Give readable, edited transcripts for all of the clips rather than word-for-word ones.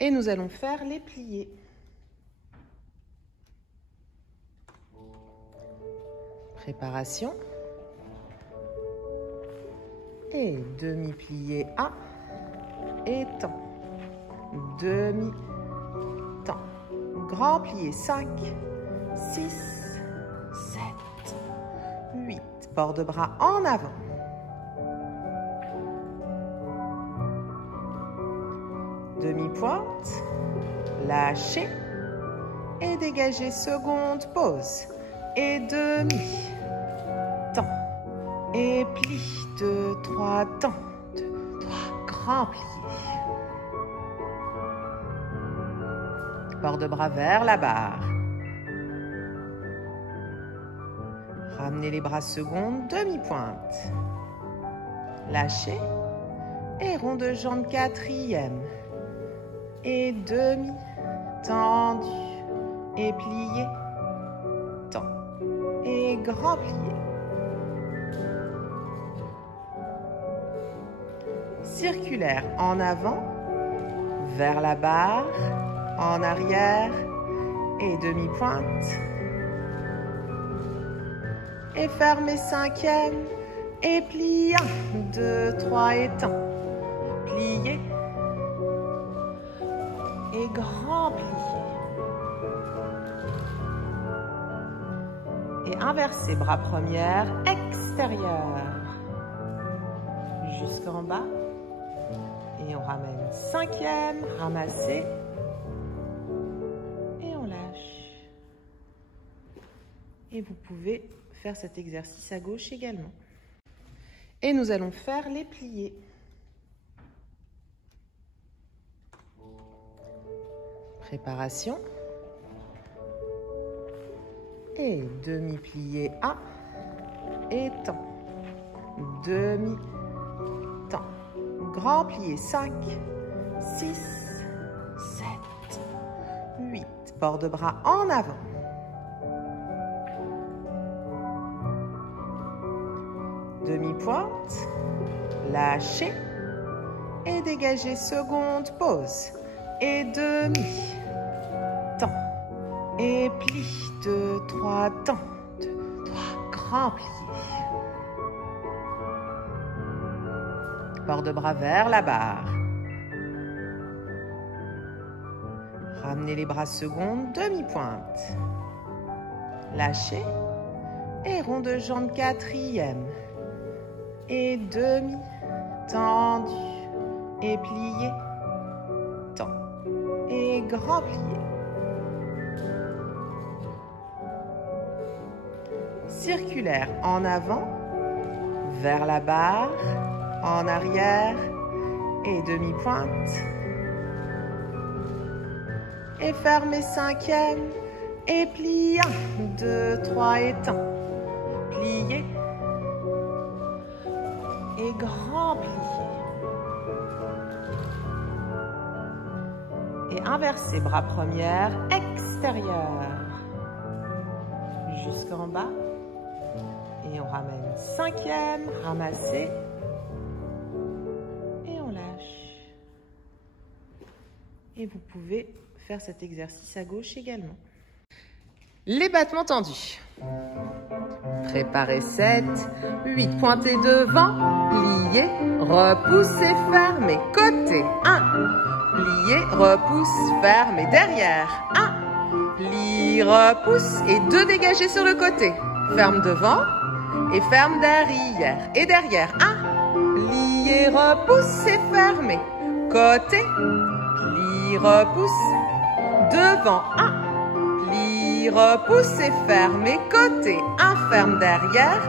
Et nous allons faire les pliés. Préparation. Et demi-plié A. Étend. Demi-temps. Grand plié 5, 6, 7, 8. Port de bras en avant. Demi-pointe. Lâchez. Et dégagez. Seconde pause. Et demi. Temps. Et pli. 2, 3, temps. 2, 3, grand plié. Port de bras vers la barre. Ramenez les bras seconde, demi-pointe. Lâchez. Et rond de jambe quatrième. Et demi. Tendu. Et plié. Temps. Et grand plié. Circulaire en avant. Vers la barre. En arrière et demi-pointe. Et fermez cinquième. Et plie 1, 2, 3 et temps. Pliez. Et grand plié. Et inversez bras première, extérieur. Jusqu'en bas. Et on ramène cinquième, ramassez. Et vous pouvez faire cet exercice à gauche également. Et nous allons faire les pliés. Préparation. Et demi-plié A. Étend. Demi-temps. Grand plié 5, 6, 7, 8. Port de bras en avant. Demi-pointe, lâchez et dégagez. Seconde pause. Et demi. Temps. Et pli. 2, 3, temps. 2, 3, grand plié. Port de bras vers la barre. Ramenez les bras seconde, demi-pointe. Lâchez. Et rond de jambe quatrième. Et demi, tendu, et plié, temps, et grand plié. Circulaire en avant, vers la barre, en arrière, et demi-pointe. Et fermez cinquième, et plie 1, 2, 3 et temps. Pliez. Et grand plié. Et inversez bras première, extérieur. Jusqu'en bas. Et on ramène cinquième, ramassez. Et on lâche. Et vous pouvez faire cet exercice à gauche également. Les battements tendus. Préparez 7, 8, pointez devant, pliez, repoussez, fermez, côté, 1, pliez, repousse, fermez, derrière, 1, plie, repousse, et 2 dégagez sur le côté, ferme devant, et ferme derrière, et derrière, 1, pliez, repousse, et fermez, côté, plie, repousse, devant, 1, plie, repousse et ferme, côté, un ferme derrière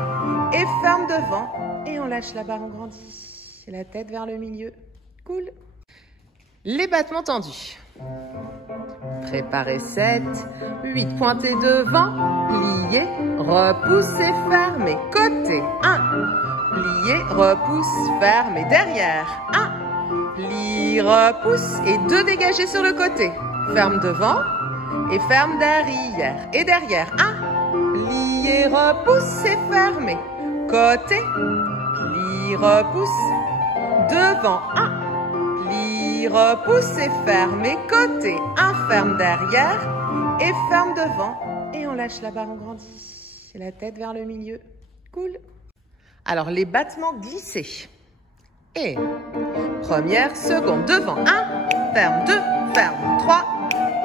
et ferme devant. Et on lâche la barre, on grandit. La tête vers le milieu. Cool. Les battements tendus. Préparez 7, 8, pointez devant, pliez, repoussez, fermez, côté, 1, pliez, repousse, fermez, derrière, 1, plie, repousse et 2 dégagez sur le côté, ferme devant et ferme derrière, et derrière, 1, pliez, repousse et fermez, côté, plie, repousse, devant, 1, plie, Puis repoussez, fermez, côté, un ferme derrière et ferme devant. Et on lâche la barre, on grandit. La tête vers le milieu. Cool. Alors, les battements glissés. Et première, seconde, devant, 1, ferme, 2, ferme, 3,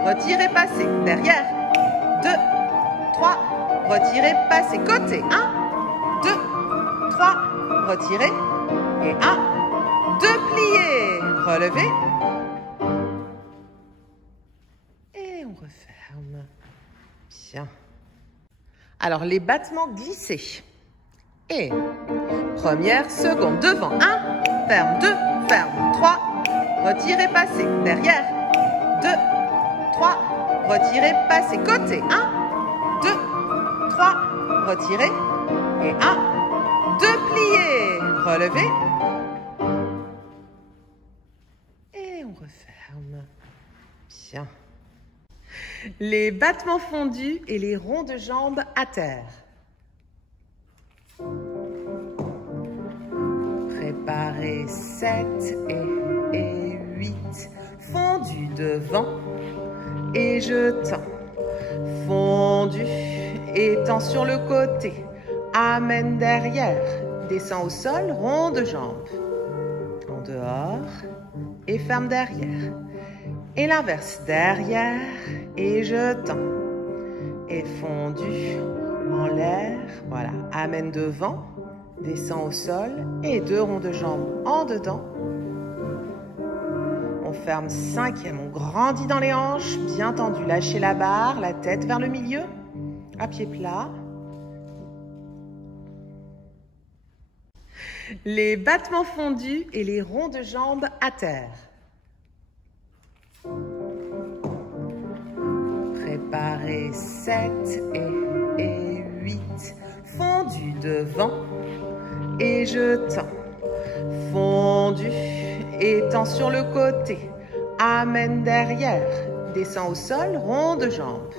retirez, passez, derrière, 2, 3, retirez, passez, côté, 1, 2, 3, retirez, et 1, 2, pliez, relevez, et on referme. Bien. Alors, les battements glissés. Et première, seconde, devant, 1, ferme, 2, ferme, 3, retirez, passez, derrière, 2, 3, retirez, passez, côté, 1, 2, 3, retirez, et 1, 2, pliez, relevez, et on referme. Bien. Les battements fondus et les ronds de jambes à terre. Préparez 7 et 8, fondu devant et je tends, fondu, étend sur le côté, amène derrière, descend au sol, rond de jambe, en dehors et ferme derrière, et l'inverse, derrière et je tends, et fondu, en l'air, voilà, amène devant, descend au sol et 2 ronds de jambes en dedans. On ferme 5e, on grandit dans les hanches, bien tendu, lâchez la barre, la tête vers le milieu, à pied plat. Les battements fondus et les ronds de jambes à terre. Préparez 7 et 8, fondu devant et je tends, fondu, étend sur le côté, amène derrière, descend au sol, rond de jambe,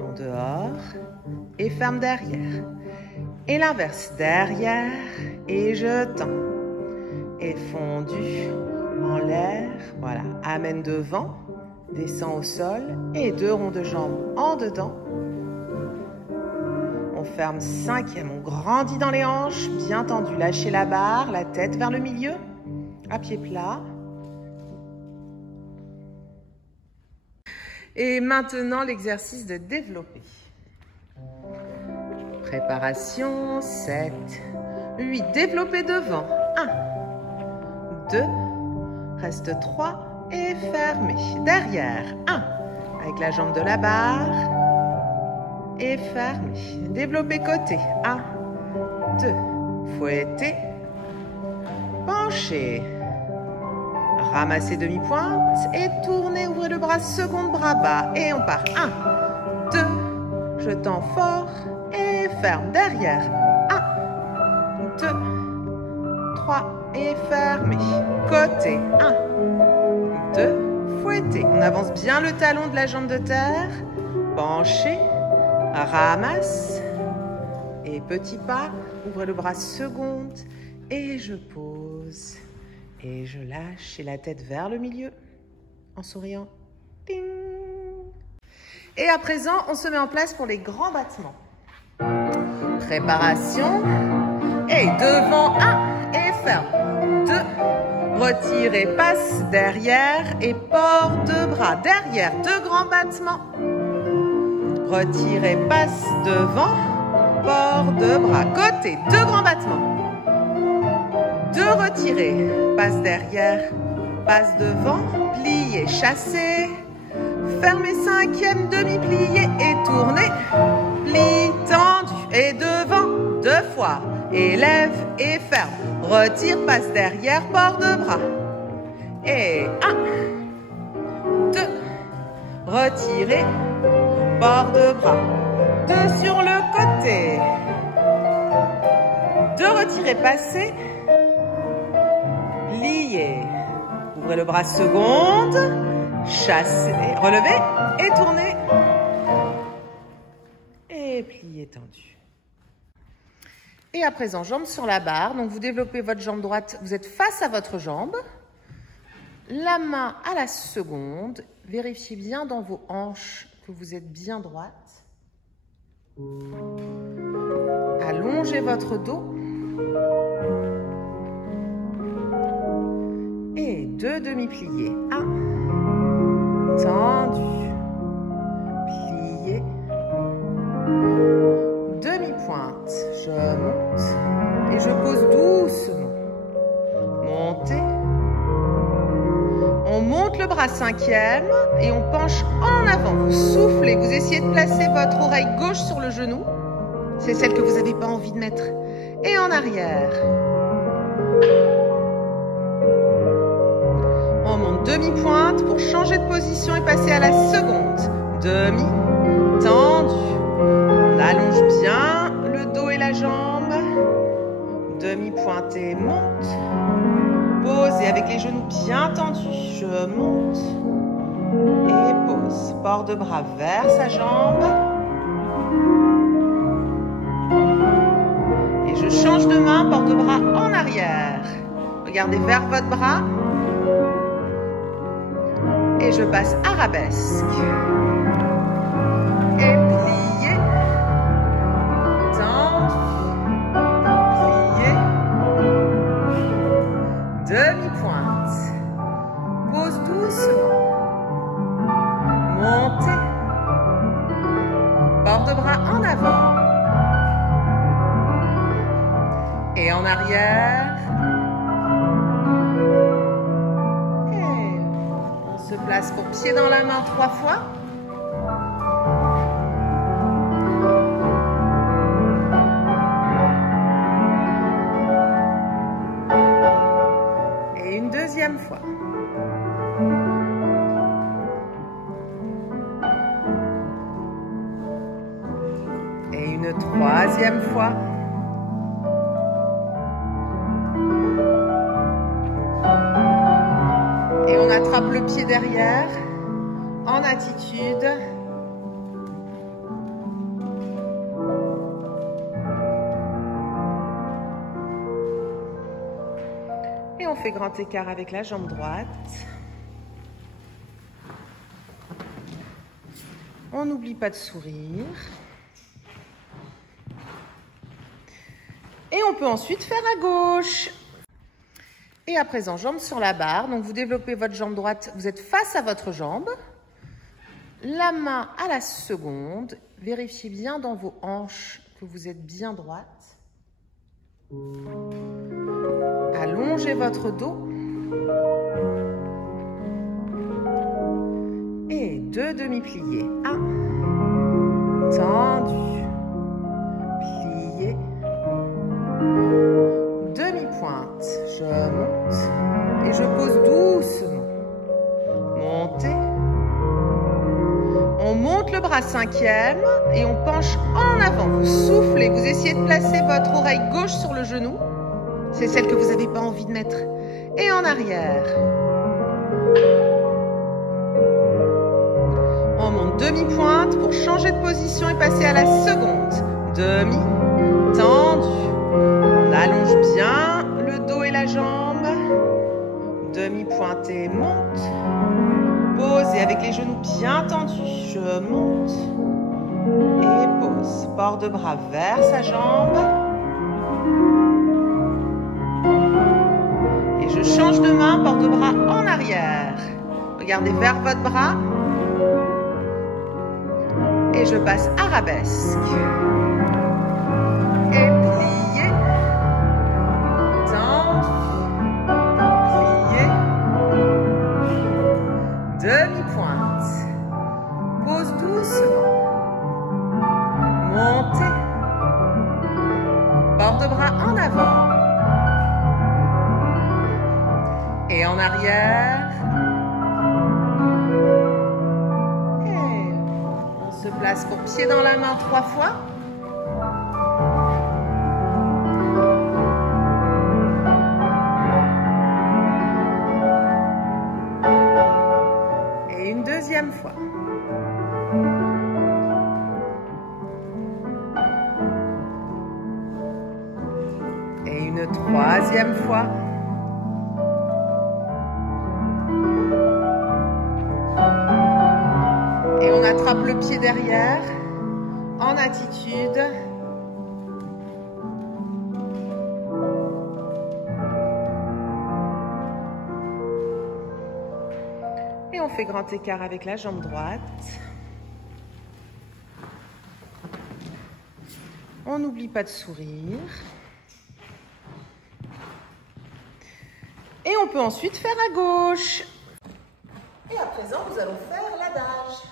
en dehors et ferme derrière, et l'inverse, derrière et je tends, et fondu, en l'air, voilà, amène devant, descend au sol et 2 ronds de jambes en dedans. On ferme 5e, on grandit dans les hanches, bien tendu, lâchez la barre, la tête vers le milieu, à pied plat. Et maintenant, l'exercice de développer. Préparation, 7, 8, développer devant, 1, 2, reste 3 et fermez, derrière, 1, avec la jambe de la barre, et fermez. Développez côté. 1, 2. Fouettez. Penchez. Ramassez demi-pointe et tournez. Ouvrez le bras, seconde bras bas. Et on part. 1, 2. Je tends fort et ferme. Derrière. 1, 2, 3 et fermez. Côté. 1, 2. Fouettez. On avance bien le talon de la jambe de terre. Penchez. Ramasse et petit pas, ouvrez le bras seconde et je pose et je lâche et la tête vers le milieu en souriant. Ding. Et à présent, on se met en place pour les grands battements. Préparation et devant 1 et ferme 2, retirez, passe derrière et port de bras derrière, 2 grands battements. Retirez, passe devant, port de bras, côté, 2 grands battements. 2 retirez, passe derrière, passe devant, pliez, chassez, fermez 5e, demi-plié et tournez, plie tendu et devant, 2 fois, élève et ferme, retire, passe derrière, port de bras. Et 1, 2, retirez, bord de bras, 2 sur le côté, 2 retirez, passez, liez, ouvrez le bras seconde, chassez, relevez et tournez, et pliez tendu. Et à présent, jambes sur la barre, donc vous développez votre jambe droite, vous êtes face à votre jambe, La main à la seconde. Vérifiez bien dans vos hanches que vous êtes bien droite. Allongez votre dos. Et 2 demi-pliés. 1. Tendu. Plié. Demi-pointe. Je monte. Et je pose doucement. Montez. On monte le bras 5e et on penche en avant. Vous soufflez, vous essayez de placer votre oreille gauche sur le genou. C'est celle que vous n'avez pas envie de mettre. Et en arrière. On monte demi-pointe pour changer de position et passer à la seconde. Demi, tendu. On allonge bien le dos et la jambe. Demi-pointe et monte. Pose et avec les genoux bien tendus. Je monte et pose. Port de bras vers sa jambe. Et je change de main, port de bras en arrière. Regardez vers votre bras. Et je passe arabesque. Et plié. Tendu. Plié. Demi-pointe. Pose doucement. Montez. Port de bras en avant. Et en arrière. Se place pour pied dans la main 3 fois. Et une deuxième fois. Et une troisième fois. Et on attrape le pied derrière, en attitude. Et on fait grand écart avec la jambe droite. On n'oublie pas de sourire. Et on peut ensuite faire à gauche. Et à présent, jambe sur la barre. Donc, vous développez votre jambe droite. Vous êtes face à votre jambe. La main à la seconde. Vérifiez bien dans vos hanches que vous êtes bien droite. Allongez votre dos. Et 2 demi-pliés. 1. Tendu. Plié. Demi-pointe, je monte et je pose doucement. Montez. On monte le bras 5e et on penche en avant. Vous soufflez, vous essayez de placer votre oreille gauche sur le genou. C'est celle que vous n'avez pas envie de mettre. Et en arrière. On monte demi-pointe pour changer de position et passer à la seconde. Demi, tendu. On allonge bien le dos et la jambe. Demi-pointe et monte. Pose et avec les genoux bien tendus. Je monte et pose. Port de bras vers sa jambe. Et je change de main, port de bras en arrière. Regardez vers votre bras. Et je passe arabesque. Et plié. Demi-pointe. Pose doucement. Montez. Port de bras en avant. Et en arrière. Et on se place pour pied dans la main 3 fois. Deuxième fois. Et une troisième fois. attrape le pied derrière, en attitude. Et on fait grand écart avec la jambe droite. On n'oublie pas de sourire. Et on peut ensuite faire à gauche. Et à présent, nous allons faire l'adage.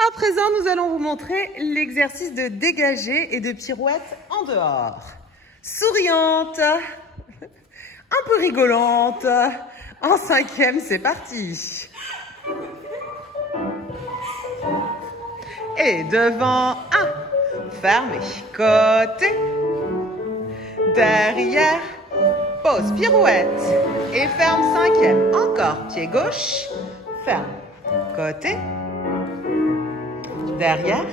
À présent, nous allons vous montrer l'exercice de dégagé et de pirouette en dehors. Souriante, un peu rigolante. En cinquième, c'est parti. Et devant, un, fermé, côté, derrière, pause, pirouette, et ferme cinquième. Encore, pied gauche, ferme, côté, derrière,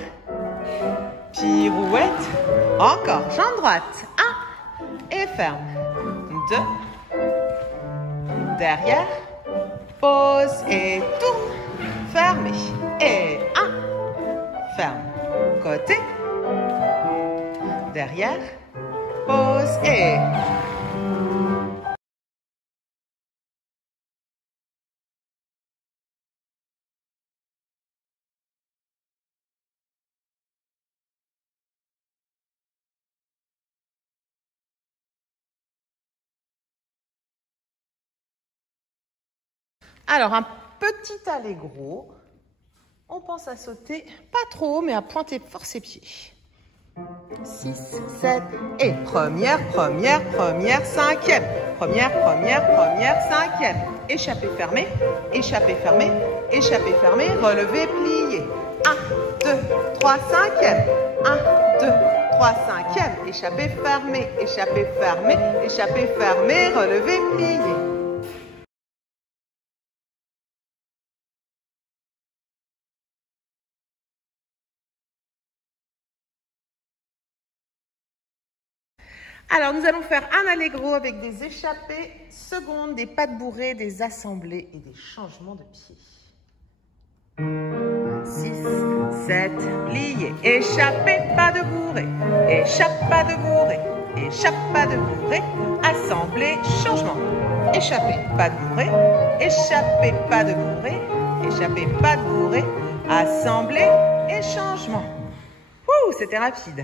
pirouette, encore, jambe droite, 1, et ferme, 2, derrière, pause et tourne, fermé, et 1, ferme, côté, derrière, pause et... Alors, un petit allégro. On pense à sauter, pas trop, mais à pointer fort ses pieds. 6, 7, et première, première, première, cinquième. Première, première, première, cinquième. Échappé, fermé, échappé, fermé, échappé, fermé, relevé, plié. 1, 2, 3, cinquième. 1, 2, 3, cinquième. Échappé, fermé, échappé, fermé, échappé, fermé, relevé, plié. Alors, nous allons faire un allegro avec des échappées secondes, des pas de bourrée, des assemblées et des changements de pied. 6, 7, plié, échappé, pas de bourrée, échappe, pas de bourrée, échappe, pas de bourrée, assemblée, changement. Échappé, pas de bourrée, échappé, pas de bourrée, échappé, pas de bourrée, assemblée et changement. Ouh, c'était rapide.